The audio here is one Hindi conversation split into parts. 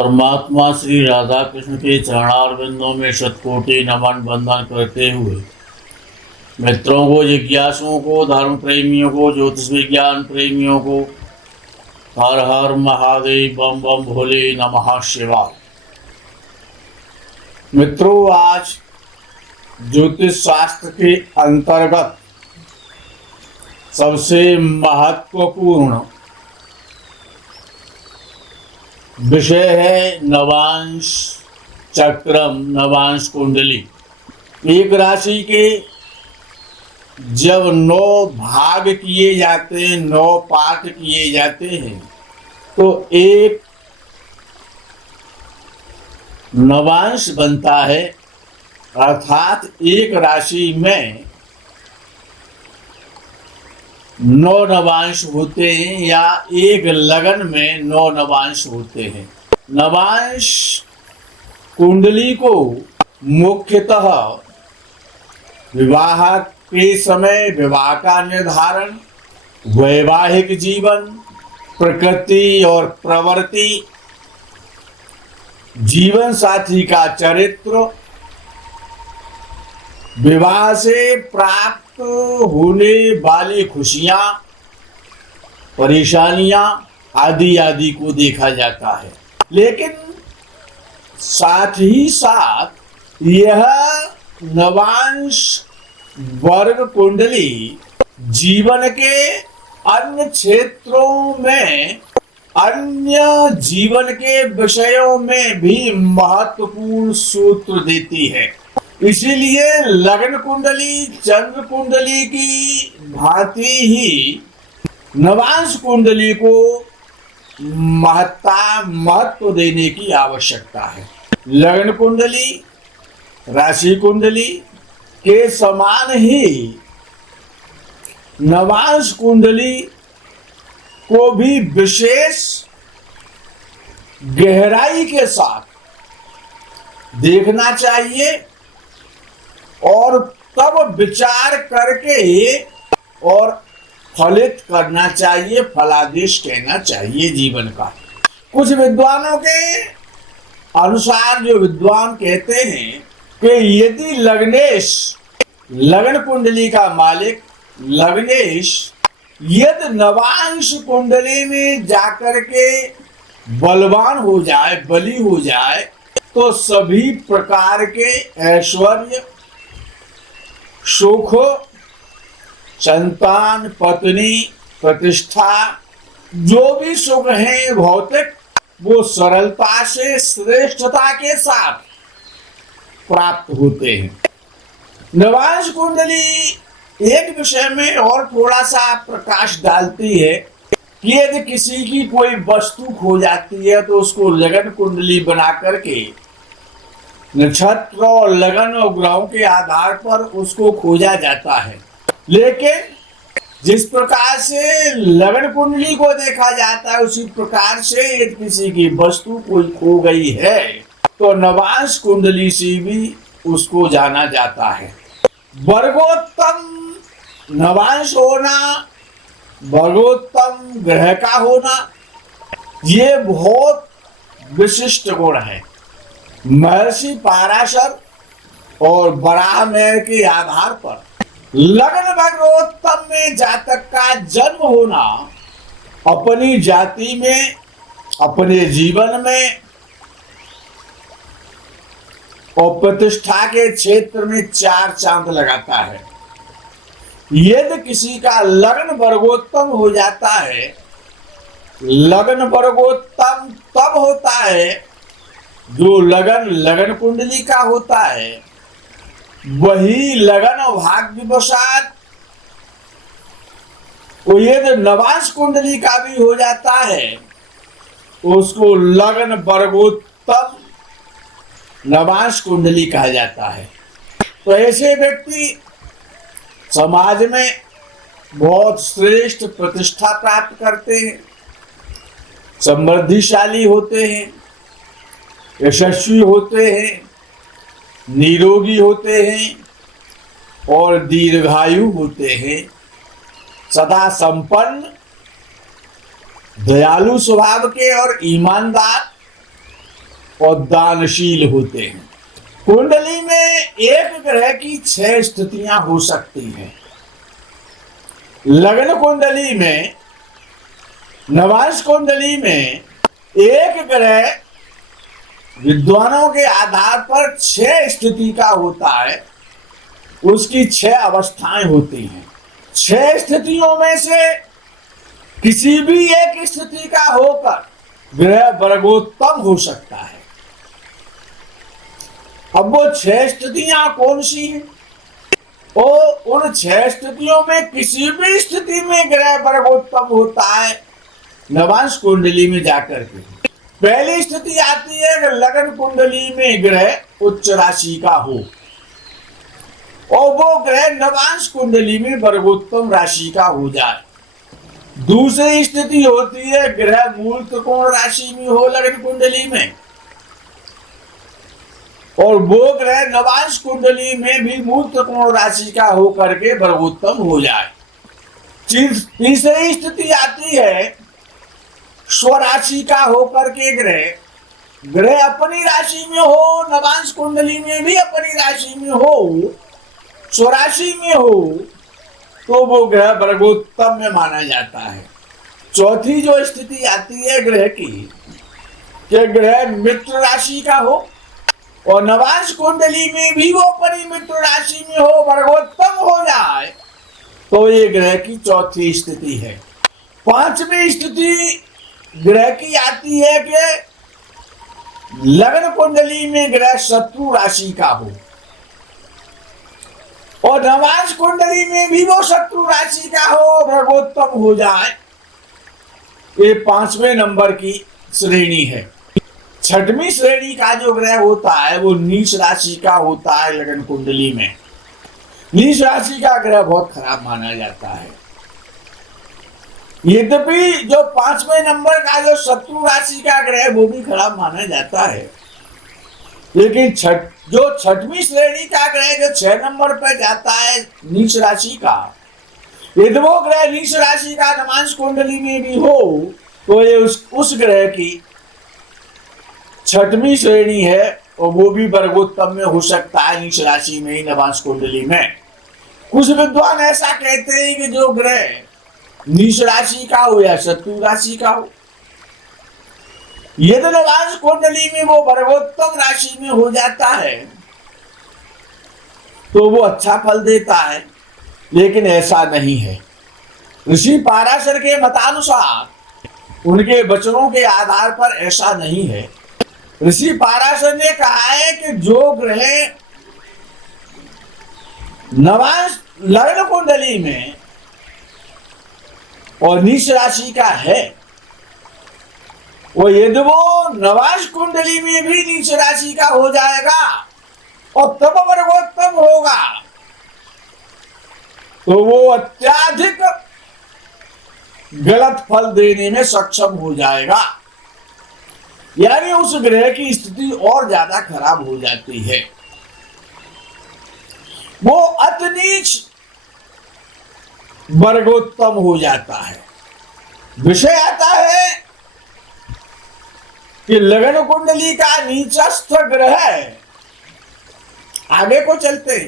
परमात्मा श्री राधा कृष्ण के चरणारविंदों में शतकोटि नमन वंदन करते हुए मित्रों को, जिज्ञासुओं को, धर्म प्रेमियों को, ज्योतिष विज्ञान प्रेमियों को हर हर महादेव, बम बम भोले, नमः शिवाय। मित्रों, आज ज्योतिष शास्त्र के अंतर्गत सबसे महत्वपूर्ण विषय है नवांश चक्रम, नवांश कुंडली। एक राशि के जब 9 भाग किए जाते हैं, 9 पार्ट किए जाते हैं, तो एक नवांश बनता है। अर्थात एक राशि में 9 नवांश होते हैं या एक लगन में 9 नवांश होते हैं। नवांश कुंडली को मुख्यतः विवाह के समय विवाह का निर्धारण, वैवाहिक जीवन, प्रकृति और प्रवृत्ति, जीवन साथी का चरित्र, विवाह से प्राप्त होने वाली खुशियां, परेशानियां आदि आदि को देखा जाता है। लेकिन साथ ही साथ यह नवांश वर्ग कुंडली जीवन के अन्य क्षेत्रों में, अन्य जीवन के विषयों में भी महत्वपूर्ण सूत्र देती है। इसीलिए लग्न कुंडली, चंद्र कुंडली की भांति ही नवांश कुंडली को महत्व देने की आवश्यकता है। लग्न कुंडली, राशि कुंडली के समान ही नवांश कुंडली को भी विशेष गहराई के साथ देखना चाहिए और तब विचार करके और फलित करना चाहिए, फलादेश कहना चाहिए जीवन का। कुछ विद्वानों के अनुसार, जो विद्वान कहते हैं कि यदि लग्नेश, लग्न कुंडली का मालिक लग्नेश, यदि नवांश कुंडली में जाकर के बलवान हो जाए, बली हो जाए, तो सभी प्रकार के ऐश्वर्य, सुख, संतान, पत्नी, प्रतिष्ठा, जो भी सुख है भौतिक, वो सरलता से, श्रेष्ठता के साथ प्राप्त होते हैं। नवांश कुंडली एक विषय में और थोड़ा सा प्रकाश डालती है कि यदि किसी की कोई वस्तु खो जाती है तो उसको लगन कुंडली बना करके नक्षत्र और लगन और ग्रहों के आधार पर उसको खोजा जाता है। लेकिन जिस प्रकार से लगन कुंडली को देखा जाता है, उसी प्रकार से यदि किसी की वस्तु कोई खो गई है तो नवांश कुंडली से भी उसको जाना जाता है। वर्गोत्तम नवांश होना, वर्गोत्तम ग्रह का होना, ये बहुत विशिष्ट गुण है। महर्षि पाराशर और बराहमेर के आधार पर लग्न वर्गोत्तम में जातक का जन्म होना अपनी जाति में, अपने जीवन में और प्रतिष्ठा के क्षेत्र में 4 चांद लगाता है। यदि किसी का लग्न वर्गोत्तम हो जाता है, लग्न वर्गोत्तम तब होता है जो लगन कुंडली का होता है। वही लगन भाग्यवशात यदि नवांश कुंडली का भी हो जाता है तो उसको लगन वर्गोत्तम नवांश कुंडली कहा जाता है। तो ऐसे व्यक्ति समाज में बहुत श्रेष्ठ प्रतिष्ठा प्राप्त करते हैं, समृद्धिशाली होते हैं, यशस्वी होते हैं, निरोगी होते हैं और दीर्घायु होते हैं। सदा संपन्न, दयालु स्वभाव के और ईमानदार, और दानशील होते हैं। कुंडली में एक ग्रह की 6 स्थितियां हो सकती हैं। लग्न कुंडली में, नवांश कुंडली में एक ग्रह विद्वानों के आधार पर 6 स्थिति का होता है। उसकी 6 अवस्थाएं होती हैं। 6 स्थितियों में से किसी भी एक स्थिति का होकर ग्रह वर्गोत्तम हो सकता है। अब वो 6 स्थितियां कौन सी हैं? और उन 6 स्थितियों में किसी भी स्थिति में ग्रह वर्गोत्तम होता है नवांश कुंडली में जाकर के। पहली स्थिति आती है कि लग्न कुंडली में ग्रह उच्च राशि का हो और वो ग्रह नवांश कुंडली में वर्गोत्तम राशि का हो जाए। दूसरी स्थिति होती है ग्रह मूल त्रिकोण राशि में हो लग्न कुंडली में और वो ग्रह नवांश कुंडली में भी मूल त्रिकोण राशि का हो करके वर्गोत्तम हो जाए। तीसरी स्थिति आती है स्वराशि का होकर के ग्रह अपनी राशि में हो, नवांश कुंडली में भी अपनी राशि में हो, स्वराशि में हो, तो वो ग्रह वर्गोत्तम में माना जाता है। चौथी जो स्थिति आती है ग्रह की कि ग्रह मित्र राशि का हो और नवांश कुंडली में भी वो अपनी मित्र राशि में हो, वर्गोत्तम हो जाए, तो ये ग्रह की चौथी स्थिति है। पांचवी स्थिति ग्रह की आती है कि लग्न कुंडली में ग्रह शत्रु राशि का हो और नवांश कुंडली में भी वो शत्रु राशि का हो, वर्गोत्तम हो जाए। ये 5वें नंबर की श्रेणी है। 6वीं श्रेणी का जो ग्रह होता है वो नीच राशि का होता है। लग्न कुंडली में नीच राशि का ग्रह बहुत खराब माना जाता है। यद्यपि जो 5वें नंबर का जो शत्रु राशि का ग्रह वो भी खराब माना जाता है, लेकिन जो 6वीं श्रेणी का ग्रह जो 6 नंबर पर जाता है नीच राशि का, यदि वो ग्रह नीच राशि का नवांश कुंडली में भी हो तो ये उस ग्रह की 6वीं श्रेणी है और वो भी वर्गोत्तम में हो सकता है नीच राशि में ही, नवांश कुंडली में। कुछ विद्वान ऐसा कहते हैं कि जो ग्रह नीच राशि का हो या शत्रु राशि का हो, यदि नवांश कुंडली में वो वर्गोत्तम राशि में हो जाता है तो वो अच्छा फल देता है, लेकिन ऐसा नहीं है। ऋषि पाराशर के मतानुसार उनके वचनों के आधार पर ऐसा नहीं है। ऋषि पाराशर ने कहा है कि जो ग्रह नवांश लग्न कुंडली में और नीच राशि का है वो यदि वो नवांश कुंडली में भी नीच राशि का हो जाएगा और तब वर्गोत्तम होगा तो वो अत्याधिक गलत फल देने में सक्षम हो जाएगा, यानी उस ग्रह की स्थिति और ज्यादा खराब हो जाती है। वो अति नीच वर्गोत्तम हो जाता है। विषय आता है कि लग्न कुंडली का नीचस्थ ग्रह, आगे को चलते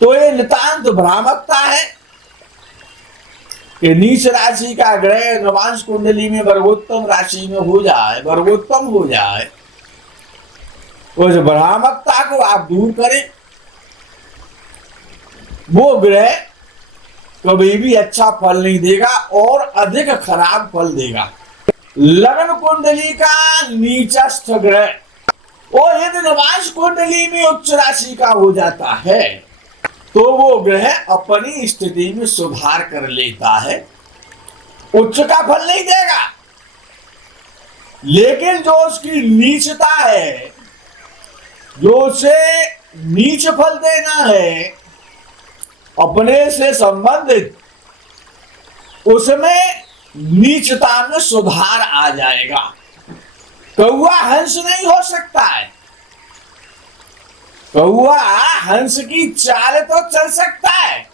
तो ये नितांत भ्रामकता है कि नीच राशि का ग्रह नवांश कुंडली में वर्गोत्तम राशि में हो जाए, वर्गोत्तम हो जाए। उस भ्रामकता को आप दूर करें। वो ग्रह कभी भी अच्छा फल नहीं देगा और अधिक खराब फल देगा। लग्न कुंडली का नीचस्थ ग्रह और यदि नवांश कुंडली में उच्च राशि का हो जाता है तो वो ग्रह अपनी स्थिति में सुधार कर लेता है। उच्च का फल नहीं देगा, लेकिन जो उसकी नीचता है, जो उसे नीच फल देना है अपने से संबंधित, उसमें नीचता में सुधार आ जाएगा। कौआ हंस नहीं हो सकता है। कौआ हंस की चाल तो चल सकता है,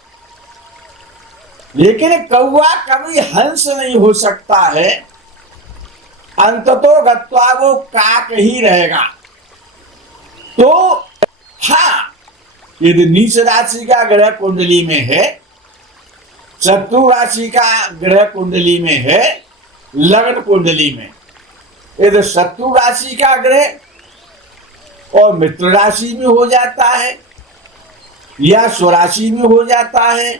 लेकिन कौआ कभी हंस नहीं हो सकता है अंततो गत्वा वो काक ही रहेगा। तो हाँ, यदि नीच राशि का ग्रह कुंडली में है, शत्रु राशि का ग्रह कुंडली में है, लग्न कुंडली में यदि शत्रु राशि का ग्रह और मित्र राशि में हो जाता है, या स्वराशि में हो जाता है,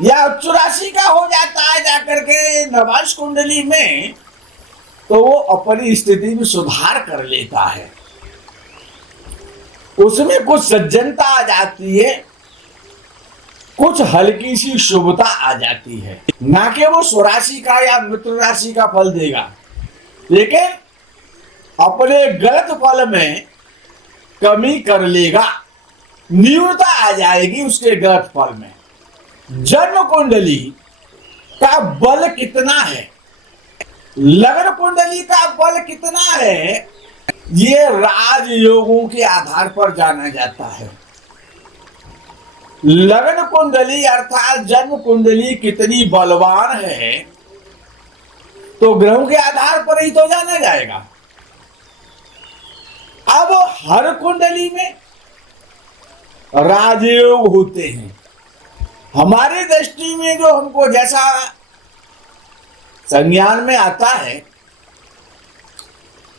या उच्च राशि का हो जाता है जाकर के नवांश कुंडली में, तो वो अपनी स्थिति में सुधार कर लेता है। उसमें कुछ सज्जनता आ जाती है, कुछ हल्की सी शुभता आ जाती है। ना कि वो स्वराशि का या मित्र राशि का फल देगा, लेकिन अपने गलत फल में कमी कर लेगा, न्यूनता आ जाएगी उसके गलत फल में। जन्म कुंडली का बल कितना है, लग्न कुंडली का बल कितना है, ये राजयोगों के आधार पर जाना जाता है। लग्न कुंडली अर्थात जन्म कुंडली कितनी बलवान है, तो ग्रहों के आधार पर ही तो जाना जाएगा। अब हर कुंडली में राजयोग होते हैं। हमारी दृष्टि में जो हमको जैसा संज्ञान में आता है,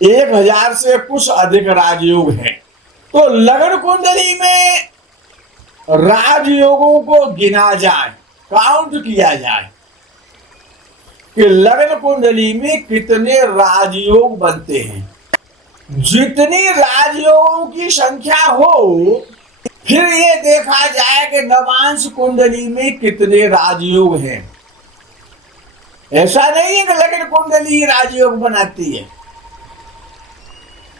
1000 से कुछ अधिक राजयोग हैं। तो लग्न कुंडली में राजयोगों को गिना जाए, काउंट किया जाए कि लग्न कुंडली में कितने राजयोग बनते हैं। जितनी राजयोगों की संख्या हो, फिर ये देखा जाए कि नवांश कुंडली में कितने राजयोग हैं। ऐसा नहीं है कि लग्न कुंडली ही राजयोग बनाती है,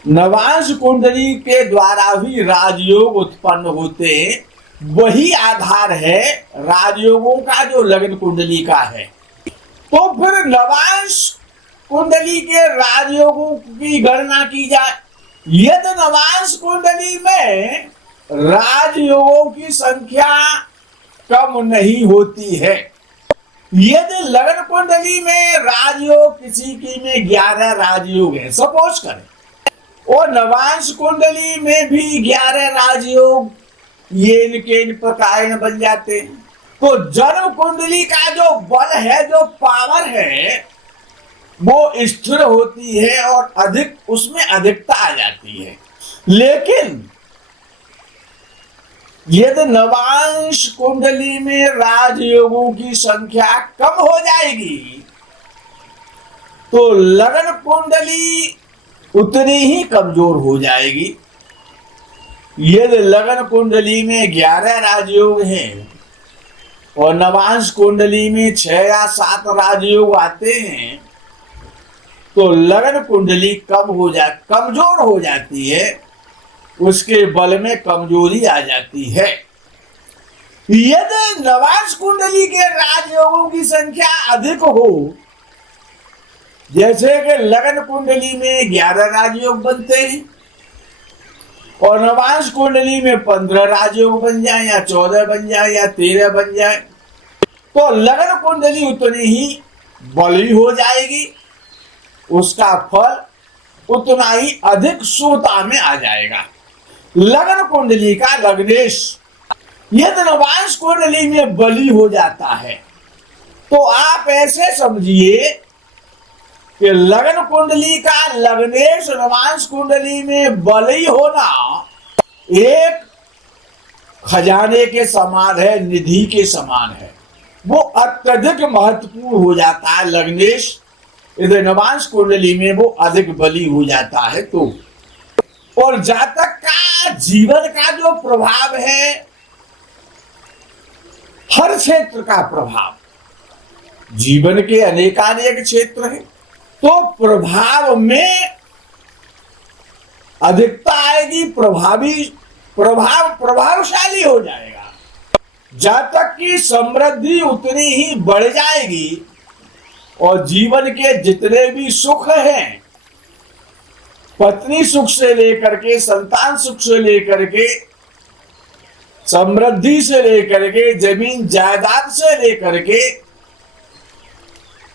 नवांश कुंडली के द्वारा भी राजयोग उत्पन्न होते हैं। वही आधार है राजयोगों का जो लग्न कुंडली का है। तो फिर नवांश कुंडली के राजयोगों की गणना की जाए, यदि नवांश कुंडली में राजयोगों की संख्या कम नहीं होती है, यदि लग्न कुंडली में राजयोग किसी की में 11 राजयोग है सपोज करें, और नवांश कुंडली में भी 11 राजयोग येन केन प्रकार बन जाते हैं, तो जन्म कुंडली का जो बल है, जो पावर है, वो स्थिर होती है और अधिक उसमें अधिकता आ जाती है। लेकिन यदि नवांश कुंडली में राजयोगों की संख्या कम हो जाएगी, तो लग्न कुंडली उतनी ही कमजोर हो जाएगी। यदि लग्न कुंडली में 11 राजयोग हैं और नवांश कुंडली में 6 या 7 राजयोग आते हैं, तो लग्न कुंडली कमजोर हो जाती है, उसके बल में कमजोरी आ जाती है। यदि नवांश कुंडली के राजयोगों की संख्या अधिक हो, जैसे कि लग्न कुंडली में 11 राजयोग बनते हैं और नवांश कुंडली में 15 राजयोग बन जाए या 14 बन जाए या 13 बन जाए, तो लग्न कुंडली उतनी ही बली हो जाएगी, उसका फल उतना ही अधिक शुभता में आ जाएगा। लग्न कुंडली का लग्नेश यदि नवांश कुंडली में बली हो जाता है, तो आप ऐसे समझिए कि लग्न कुंडली का लग्नेश नवांश कुंडली में बली होना एक खजाने के समान है, निधि के समान है। वो अत्यधिक महत्वपूर्ण हो जाता है लग्नेश यदि नवांश कुंडली में वो अधिक बली हो जाता है तो। और जातक का जीवन का जो प्रभाव है, हर क्षेत्र का प्रभाव, जीवन के अनेकानेक क्षेत्र हैं, तो प्रभाव में अधिकता आएगी, प्रभावशाली हो जाएगा। जातक की समृद्धि उतनी ही बढ़ जाएगी और जीवन के जितने भी सुख हैं, पत्नी सुख से लेकर के, संतान सुख से लेकर के, समृद्धि से लेकर के, जमीन जायदाद से लेकर के,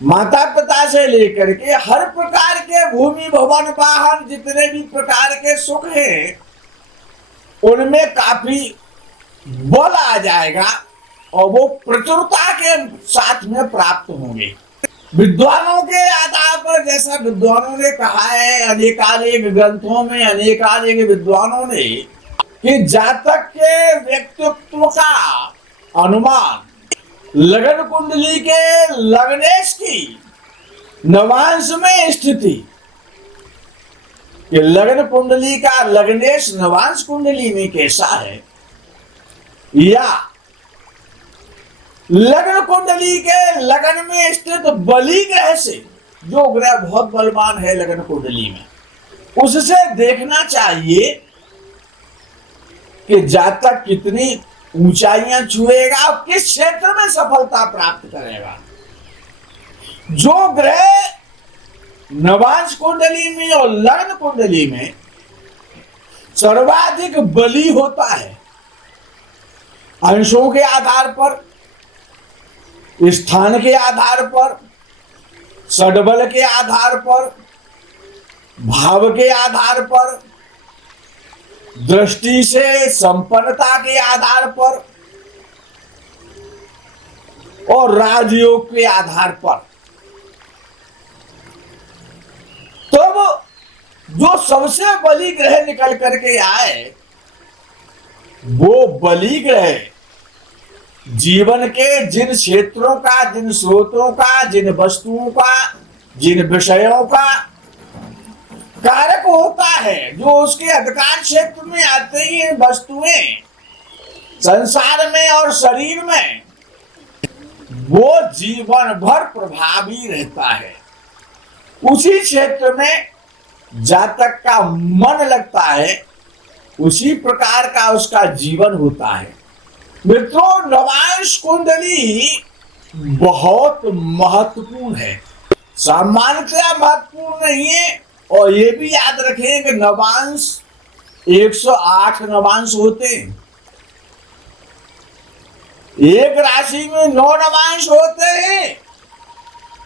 माता पिता से लेकर के हर प्रकार के भूमि भवन वाहन जितने भी प्रकार के सुख हैं उनमें काफी बल आ जाएगा और वो प्रचुरता के साथ में प्राप्त होंगे। विद्वानों के आधार पर, जैसा विद्वानों ने कहा है अनेकानेक ग्रंथों में, अनेकानेक विद्वानों ने, कि जातक के व्यक्तित्व का अनुमान लगन कुंडली के लग्नेश की नवांश में स्थिति, कि लगन कुंडली का लग्नेश नवांश कुंडली में कैसा है, या लगन कुंडली के लगन में स्थित बली ग्रह से, जो ग्रह बहुत बलवान है लगन कुंडली में, उससे देखना चाहिए कि जातक कितनी ऊंचाइयां छुएगा और किस क्षेत्र में सफलता प्राप्त करेगा। जो ग्रह नवांश कुंडली में और लग्न कुंडली में सर्वाधिक बली होता है, अंशों के आधार पर, स्थान के आधार पर, षड्बल के आधार पर, भाव के आधार पर, दृष्टि से संपन्नता के आधार पर और राजयोग के आधार पर, तो जो सबसे बली ग्रह निकल करके आए वो बली ग्रह जीवन के जिन क्षेत्रों का, जिन स्रोतों का, जिन वस्तुओं का, जिन विषयों का कारक होता है, जो उसके अधिकार क्षेत्र में आते ही वस्तुएं संसार में और शरीर में, वो जीवन भर प्रभावी रहता है। उसी क्षेत्र में जातक का मन लगता है, उसी प्रकार का उसका जीवन होता है। मित्रों, नवांश कुंडली बहुत महत्वपूर्ण है, सामान्यतया महत्वपूर्ण नहीं है। और ये भी याद रखें कि नवांश 108 नवांश होते हैं, एक राशि में 9 नवांश होते हैं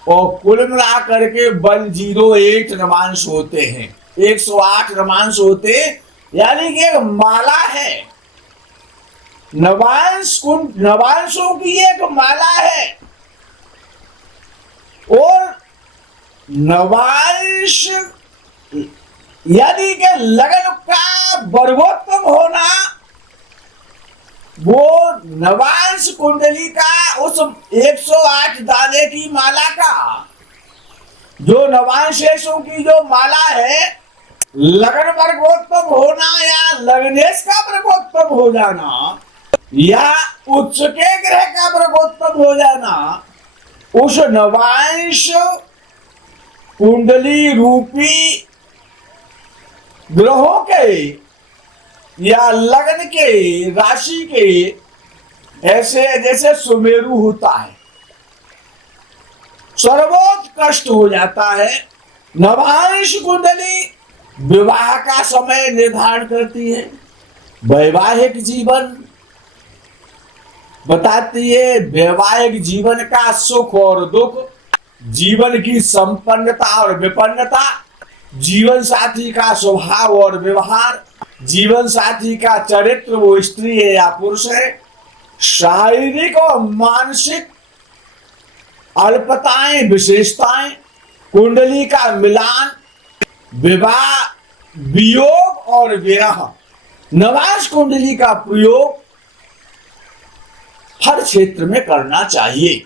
और कुल मिला करके 108 नवांश होते हैं, 108 नवांश होते हैं, यानी कि एक माला है। नवांशों की एक माला है और नवांश यदि के लगन का वर्गोत्तम होना, वो नवांश कुंडली का उस 108 दाने की माला का, जो नवांशेषों की जो माला है, लगन वर्गोत्तम होना या लग्नेश का वर्गोत्तम हो जाना या उच्च के ग्रह का वर्गोत्तम हो जाना, उस नवांश कुंडली रूपी ग्रहों के या लगन के, राशि के, ऐसे जैसे सुमेरु होता है, सर्वोत्कृष्ट हो जाता है। नवांश कुंडली विवाह का समय निर्धारण करती है, वैवाहिक जीवन बताती है, वैवाहिक जीवन का सुख और दुख, जीवन की संपन्नता और विपन्नता, जीवन साथी का स्वभाव और व्यवहार, जीवन साथी का चरित्र, वो स्त्री है या पुरुष है, शारीरिक और मानसिक अल्पताएं, विशेषताएं, कुंडली का मिलान, विवाह, वियोग और विरह। नवांश कुंडली का प्रयोग हर क्षेत्र में करना चाहिए।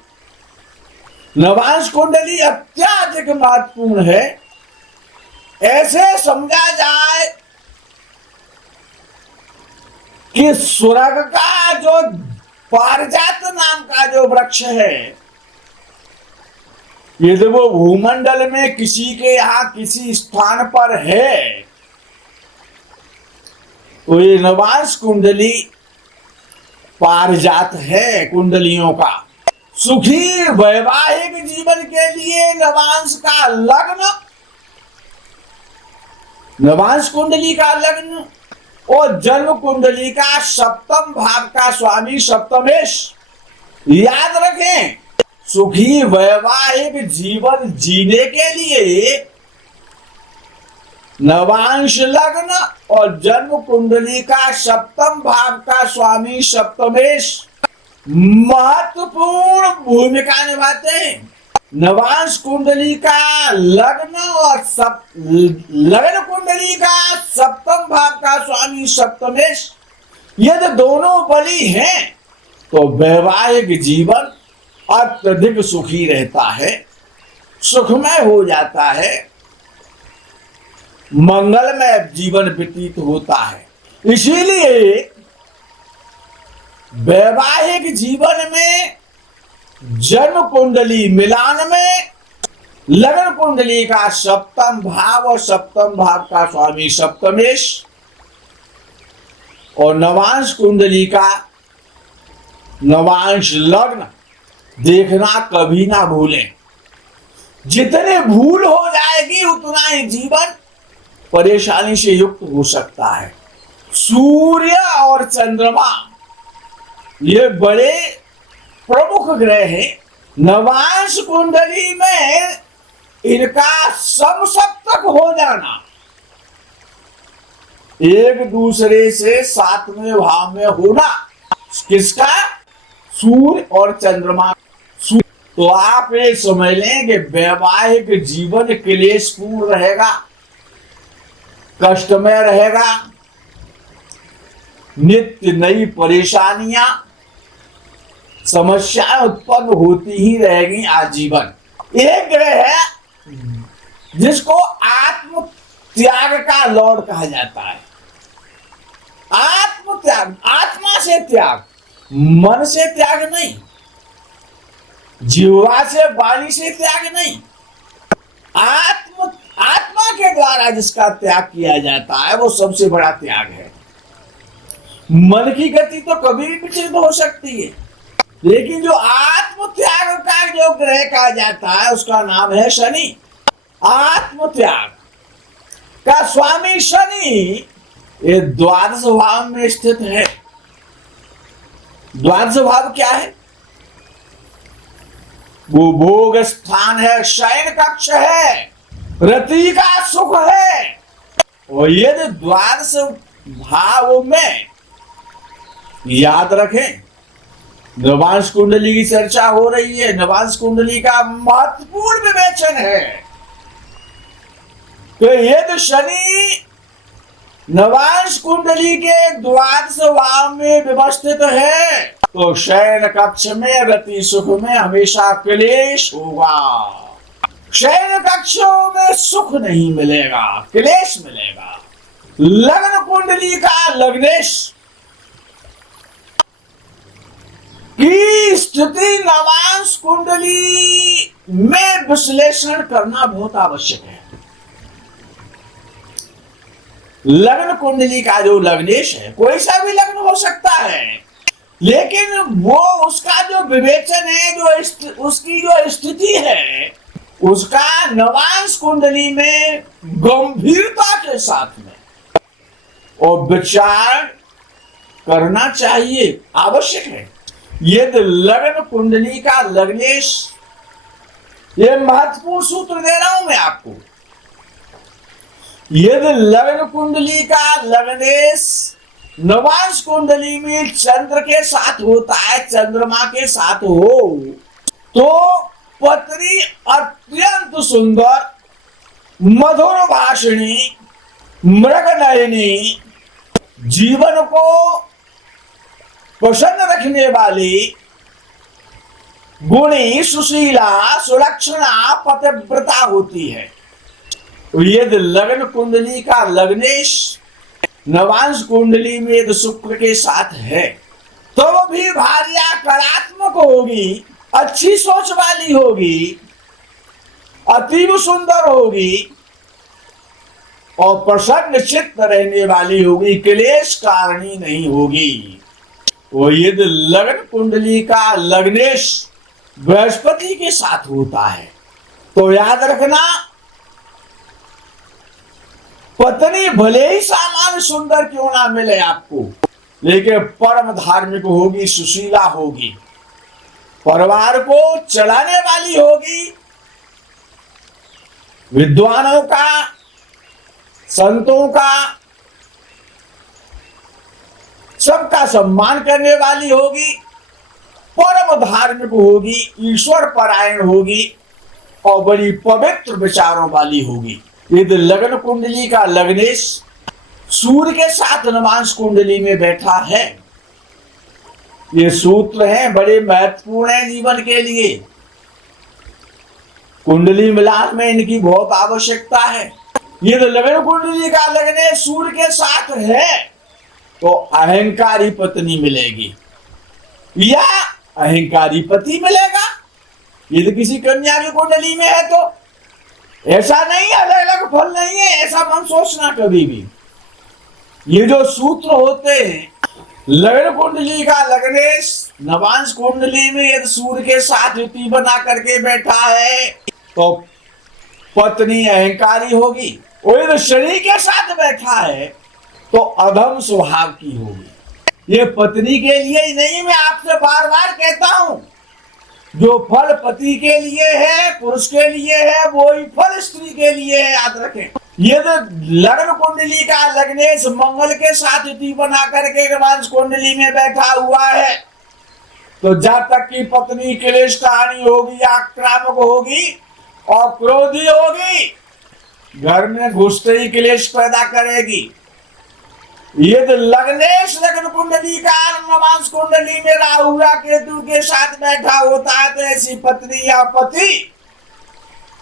नवांश कुंडली अत्याधिक महत्वपूर्ण है। ऐसे समझा जाए कि स्वर्ग का जो पारिजात नाम का जो वृक्ष है, यदि वो भूमंडल में किसी के यहाँ किसी स्थान पर है, तो ये नवांश कुंडली पारिजात है कुंडलियों का। सुखी वैवाहिक जीवन के लिए नवांश का लग्न, नवांश कुंडली का लग्न और जन्म कुंडली का सप्तम भाव का स्वामी सप्तमेश। याद रखें, सुखी वैवाहिक जीवन जीने के लिए नवांश लग्न और जन्म कुंडली का सप्तम भाव का स्वामी सप्तमेश महत्वपूर्ण भूमिका निभाते हैं। नवांश कुंडली का लग्न और लग्न कुंडली का सप्तम भाव का स्वामी सप्तमेश यदि दोनों बली हैं तो वैवाहिक जीवन अत्यधिक सुखी रहता है, सुखमय हो जाता है, मंगलमय जीवन व्यतीत होता है। इसीलिए वैवाहिक जीवन में जन्म कुंडली मिलान में लग्न कुंडली का सप्तम भाव और सप्तम भाव का स्वामी सप्तमेश और नवांश कुंडली का नवांश लग्न देखना कभी ना भूलें। जितने भूल हो जाएगी उतना ही जीवन परेशानी से युक्त हो सकता है। सूर्य और चंद्रमा ये बड़े प्रमुख ग्रह हैं। नवांश कुंडली में इनका समसप्तक हो जाना, एक दूसरे से सातवें भाव में होना, किसका? सूर्य और चंद्रमा। तो आप ये समझ लें कि वैवाहिक जीवन क्लेशपूर्ण रहेगा, कष्टमय रहेगा, नित्य नई परेशानियां समस्याएं उत्पन्न होती ही रहेगी आजीवन। एक ग्रह है जिसको आत्म त्याग का लॉर्ड कहा जाता है। आत्म त्याग, आत्मा से त्याग, मन से त्याग नहीं, जीवा से वाणी से त्याग नहीं, आत्मा के द्वारा जिसका त्याग किया जाता है वो सबसे बड़ा त्याग है। मन की गति तो कभी भी विचलित हो सकती है, लेकिन जो आत्म त्याग का जो ग्रह कहा जाता है उसका नाम है शनि। आत्म त्याग का स्वामी शनि ये द्वादश भाव में स्थित है। द्वादश भाव क्या है? वो भोग स्थान है, शयन कक्ष है, रति का सुख है। और यदि द्वादश भाव में याद रखें, नवांश कुंडली की चर्चा हो रही है, नवांश कुंडली का महत्वपूर्ण विवेचन है। तो यदि शनि नवांश कुंडली के द्वादश भाव में व्यवस्थित है तो शयन कक्ष में रति सुख में हमेशा क्लेश होगा। शयन कक्षों में सुख नहीं मिलेगा, क्लेश मिलेगा। लग्न कुंडली का लग्नेश की स्थिति नवांश कुंडली में विश्लेषण करना बहुत आवश्यक है। लग्न कुंडली का जो लग्नेश है, कोई सा भी लग्न हो सकता है, लेकिन वो उसका जो विवेचन है, जो उसकी जो स्थिति है, उसका नवांश कुंडली में गंभीरता के साथ में और विचार करना चाहिए, आवश्यक है। यदि लग्न कुंडली का लग्नेश, ये महत्वपूर्ण सूत्र दे रहा हूं मैं आपको, यदि लग्न कुंडली का लग्नेश नवांश कुंडली में चंद्र के साथ होता है, चंद्रमा के साथ हो, तो पत्नी अत्यंत सुंदर, मधुर भाषिणी, मृगनयनी, जीवन को प्रसन्न रखने वाली, गुणी, सुशीला, सुलक्षणा, पतिव्रता होती है। यदि लग्न कुंडली का लग्नेश नवांश कुंडली में यदि शुक्र के साथ है तो वो भी भार्या कलात्मक होगी, अच्छी सोच वाली होगी, अतीव सुंदर होगी और प्रसन्न चित्त रहने वाली होगी, क्लेश कारणी नहीं होगी। वो यदि लग्न कुंडली का लग्नेश बृहस्पति के साथ होता है तो याद रखना, पत्नी भले ही सामान्य सुंदर क्यों ना मिले आपको, लेकिन परम धार्मिक होगी, सुशीला होगी, परिवार को चलाने वाली होगी, विद्वानों का, संतों का, सबका सम्मान करने वाली होगी, परम धार्मिक होगी, ईश्वर परायण होगी और बड़ी पवित्र विचारों वाली होगी। यदि लग्न कुंडली का लग्नेश सूर्य के साथ नवांश कुंडली में बैठा है, ये सूत्र हैं बड़े महत्वपूर्ण हैं जीवन के लिए। कुंडली मिलान में इनकी बहुत आवश्यकता है। ये तो लग्न कुंडली का लग्नेश सूर्य के साथ है तो अहंकारी पत्नी मिलेगी या अहंकारी पति मिलेगा। यदि किसी कन्या की कुंडली में है तो ऐसा नहीं, अलग अलग फल नहीं है, ऐसा मन सोचना कभी भी। ये जो सूत्र होते हैं, लग्न कुंडली का लग्नेश नवांश कुंडली में यदि सूर्य के साथ युति बना करके बैठा है तो पत्नी अहंकारी होगी, और यदि शनि के साथ बैठा है तो अधम स्वभाव की होगी। ये पत्नी के लिए ही नहीं, मैं आपसे बार बार कहता हूं, जो फल पति के लिए है, पुरुष के लिए है, वो ही फल स्त्री के लिए है, याद रखें। ये तो लग्न कुंडली का लग्नेश मंगल के साथ युति बना करके नवांश कुंडली में बैठा हुआ है तो जब तक की पत्नी क्लेशकारी होगी, आक्रामक होगी और क्रोधी होगी, घर में घुसते ही क्लेश पैदा करेगी। यदि लग्नेश लग्न कुंडली का नवांश कुंडली में राहु या केतु के साथ बैठा होता है तो ऐसी पत्नी या पति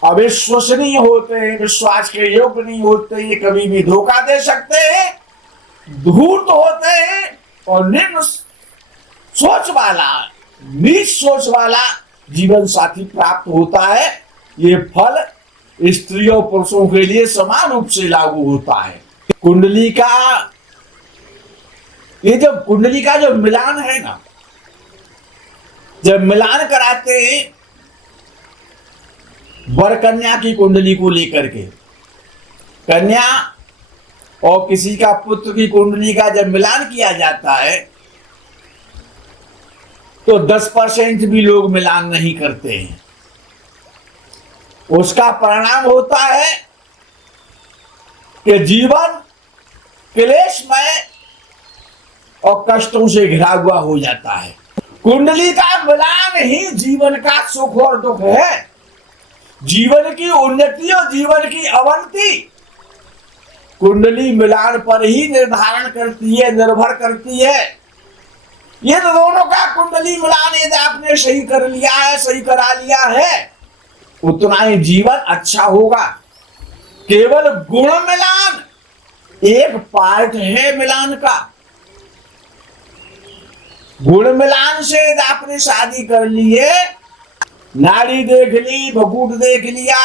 अविश्वसनीय होते हैं, विश्वास के योग्य नहीं होते, ये कभी भी धोखा दे सकते हैं, धूर्त होते हैं और निम्न सोच वाला, नीच सोच वाला जीवन साथी प्राप्त होता है। ये फल स्त्रियों पुरुषों के लिए समान रूप से लागू होता है। कुंडली का ये जो कुंडली का जो मिलान है ना, जब मिलान कराते हैं वर कन्या की कुंडली को लेकर के, कन्या और किसी का पुत्र की कुंडली का जब मिलान किया जाता है तो 10% भी लोग मिलान नहीं करते हैं। उसका परिणाम होता है कि जीवन क्लेशमय और कष्टों से घिरा हुआ हो जाता है। कुंडली का मिलान ही जीवन का सुख और दुख है, जीवन की उन्नति और जीवन की अवनति कुंडली मिलान पर ही निर्धारण करती है, निर्भर करती है। ये तो दोनों का कुंडली मिलान यदि आपने सही कर लिया है, सही करा लिया है, उतना ही जीवन अच्छा होगा। केवल गुण मिलान एक पार्ट है मिलान का। गुण मिलान से यदि आपने शादी कर ली है, नाड़ी देख ली, भगूट देख लिया,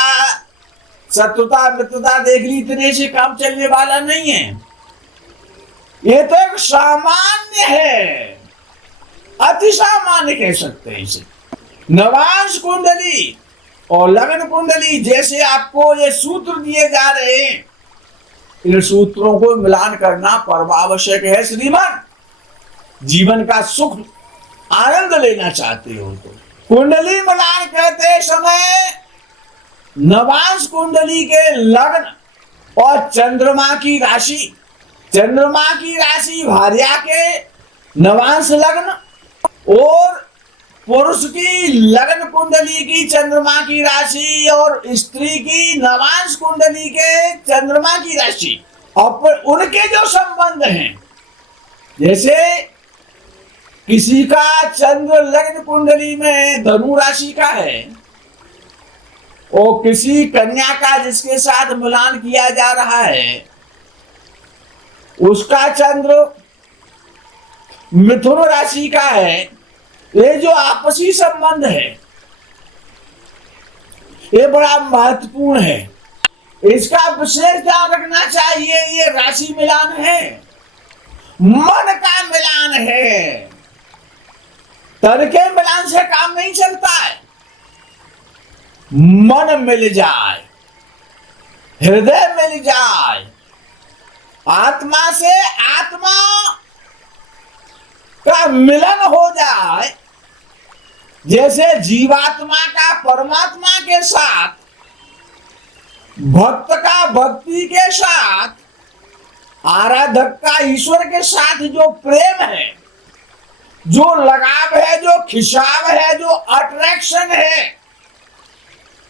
शत्रुता मित्रता देख ली, इतने से काम चलने वाला नहीं है। ये तो एक सामान्य है, अति सामान्य कह सकते हैं इसे। नवांश कुंडली और लग्न कुंडली जैसे आपको ये सूत्र दिए जा रहे हैं, इन सूत्रों को मिलान करना परम आवश्यक है। श्रीमान जीवन का सुख आनंद लेना चाहते हो तो कुंडली मिलान करते समय नवांश कुंडली के लग्न और चंद्रमा की राशि भार्या के नवांश लग्न और पुरुष की लग्न कुंडली की चंद्रमा की राशि और स्त्री की नवांश कुंडली के चंद्रमा की राशि और उनके जो संबंध हैं, जैसे किसी का चंद्र लग्न कुंडली में धनु राशि का है और किसी कन्या का जिसके साथ मिलान किया जा रहा है उसका चंद्र मिथुन राशि का है, ये जो आपसी संबंध है ये बड़ा महत्वपूर्ण है। इसका विशेष ध्यान रखना चाहिए। ये राशि मिलान है, मन का मिलान है, तन के मिलान से काम नहीं चलता है। मन मिल जाए, हृदय मिल जाए, आत्मा से आत्मा का मिलन हो जाए जैसे जीवात्मा का परमात्मा के साथ, भक्त का भक्ति के साथ, आराधक का ईश्वर के साथ जो प्रेम है, जो लगाव है, जो खिंचाव है, जो अट्रैक्शन है,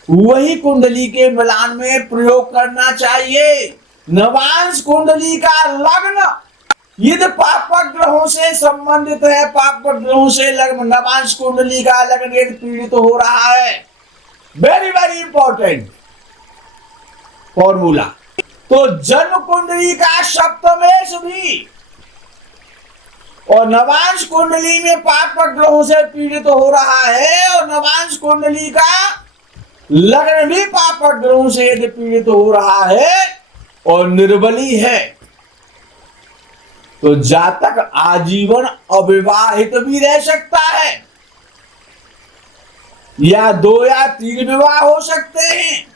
वही कुंडली के मिलान में प्रयोग करना चाहिए। नवांश कुंडली का लग्न यदि पापक ग्रहों से संबंधित है, पापक ग्रहों से लग्न, नवांश कुंडली का लग्न यदि पीड़ित हो रहा है, वेरी वेरी इंपॉर्टेंट फॉर्मूला, तो जन्म कुंडली का सप्तमेश भी और नवांश कुंडली में पापक ग्रहों से पीड़ित हो रहा है और नवांश कुंडली का लग्न भी पापक ग्रहों से यदि पीड़ित हो रहा है और निर्बली है, तो जातक आजीवन अविवाहित भी रह सकता है, या 2 या 3 विवाह हो सकते हैं,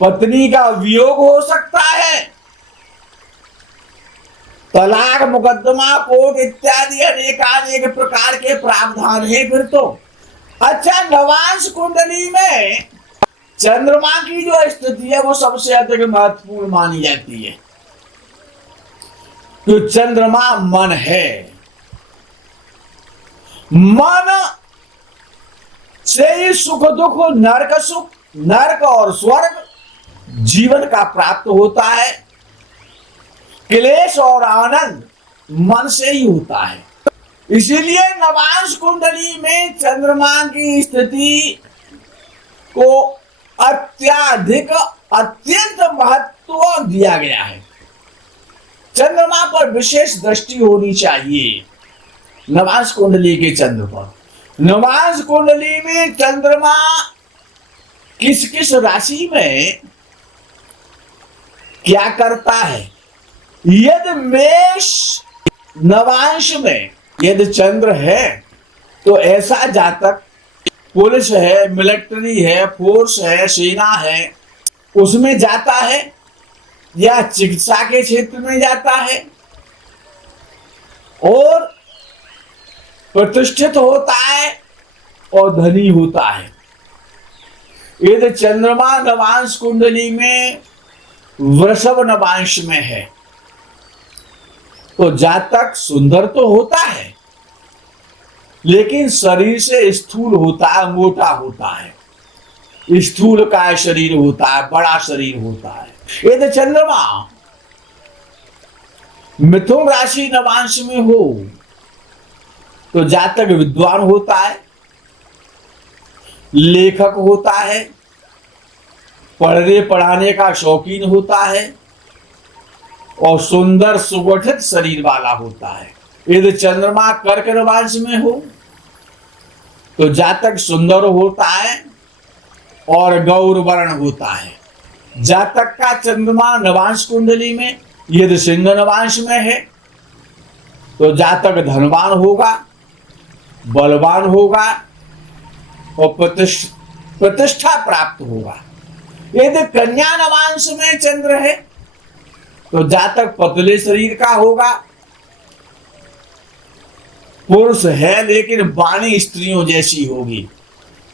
पत्नी का वियोग हो सकता है, तलाक, मुकदमा, कोर्ट इत्यादि अनेकानेक प्रकार के प्रावधान है फिर तो। अच्छा, नवांश कुंडली में चंद्रमा की जो स्थिति है वो सबसे अधिक महत्वपूर्ण मानी जाती है, तो चंद्रमा मन है, मन से ही सुख दुख, नरक सुख, नरक और स्वर्ग जीवन का प्राप्त होता है, क्लेश और आनंद मन से ही होता है। इसीलिए नवांश कुंडली में चंद्रमा की स्थिति को अत्यधिक, अत्यंत महत्व दिया गया है। चंद्रमा पर विशेष दृष्टि होनी चाहिए, नवांश कुंडली के चंद्र पर। नवांश कुंडली में चंद्रमा किस किस राशि में क्या करता है? यदि मेष नवांश में यदि चंद्र है तो ऐसा जातक पुलिस है, मिलिट्री है, फोर्स है, सेना है, उसमें जाता है या चिकित्सा के क्षेत्र में जाता है और प्रतिष्ठित होता है और धनी होता है। यदि चंद्रमा नवांश कुंडली में वृषभ नवांश में है तो जातक सुंदर तो होता है लेकिन शरीर से स्थूल होता है, मोटा होता है, स्थूल का शरीर होता है, बड़ा शरीर होता है। यदि चंद्रमा मिथुन राशि नवांश में हो तो जातक विद्वान होता है, लेखक होता है, पढ़ने पढ़ाने का शौकीन होता है और सुंदर सुगठित शरीर वाला होता है। यदि चंद्रमा कर्क नवांश में हो तो जातक सुंदर होता है और गौर वर्ण होता है। जातक का चंद्रमा नवांश कुंडली में यदि सिंह नवांश में है तो जातक धनवान होगा, बलवान होगा और प्रतिष्ठा प्राप्त होगा। यदि कन्या नवांश में चंद्र है तो जातक पतले शरीर का होगा, पुरुष है लेकिन वाणी स्त्रियों जैसी होगी,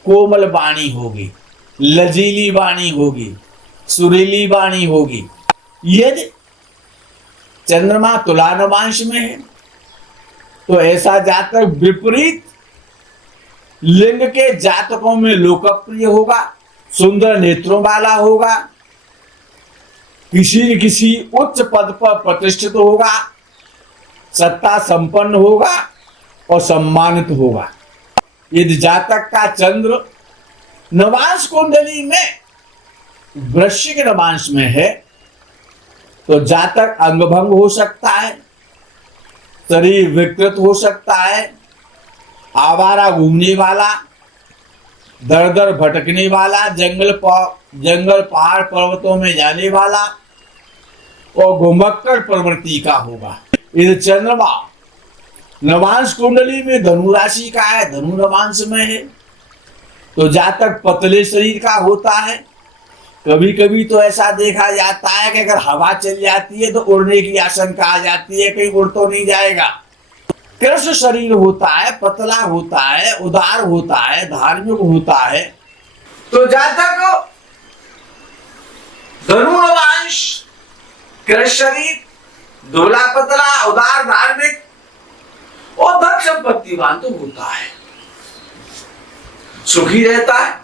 कोमल वाणी होगी, लजीली वाणी होगी, सुरीली वाणी होगी। यदि चंद्रमा तुला नवांश में है तो ऐसा जातक विपरीत लिंग के जातकों में लोकप्रिय होगा, सुंदर नेत्रों वाला होगा, किसी न किसी उच्च पद पर प्रतिष्ठित होगा, सत्ता संपन्न होगा और सम्मानित होगा। यदि जातक का चंद्र नवांश कुंडली में वृश्चिक नवांश में है तो जातक अंगभंग हो सकता है, शरीर विकृत हो सकता है, आवारा घूमने वाला, दर दर भटकने वाला, जंगल पहाड़ पर्वतों में जाने वाला और घुमक्कड़ प्रवृत्ति का होगा। यदि चंद्रमा नवांश कुंडली में धनु राशि का है, धनु नवांश में है तो जातक पतले शरीर का होता है। कभी कभी तो ऐसा देखा जाता है कि अगर हवा चल जाती है तो उड़ने की आशंका आ जाती है, कहीं उड़ तो नहीं जाएगा। कृष्ण शरीर होता है, पतला होता है, उदार होता है, धार्मिक होता है, तो जब तक धनुर्वंश कृष्ण शरीर दुबला पतला उदार धार्मिक और धन संपत्तिवान तो होता है, सुखी रहता है।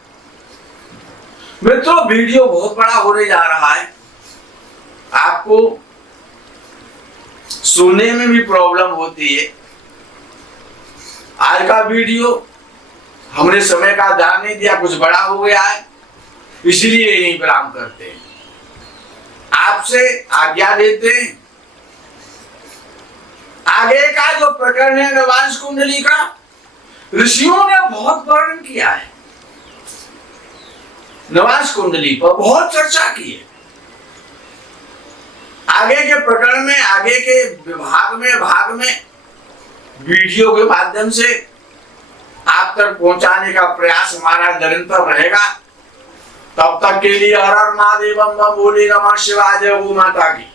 मित्रों, वीडियो बहुत बड़ा होने जा रहा है, आपको सुनने में भी प्रॉब्लम होती है। आज का वीडियो हमने समय का ध्यान नहीं दिया, कुछ बड़ा हो गया है, इसलिए यही विराम करते हैं, आपसे आज्ञा देते हैं। आगे का जो प्रकरण है नवांश कुंडली का, ऋषियों ने बहुत वर्णन किया है, नवांश कुंडली पर बहुत चर्चा की है। आगे के प्रकरण में, आगे के भाग में वीडियो के माध्यम से आप तक पहुंचाने का प्रयास हमारा निरंतर रहेगा। तब तक के लिए हर हर महादेव, बम बम बोले, नमः शिवाय, जय गौ माता की।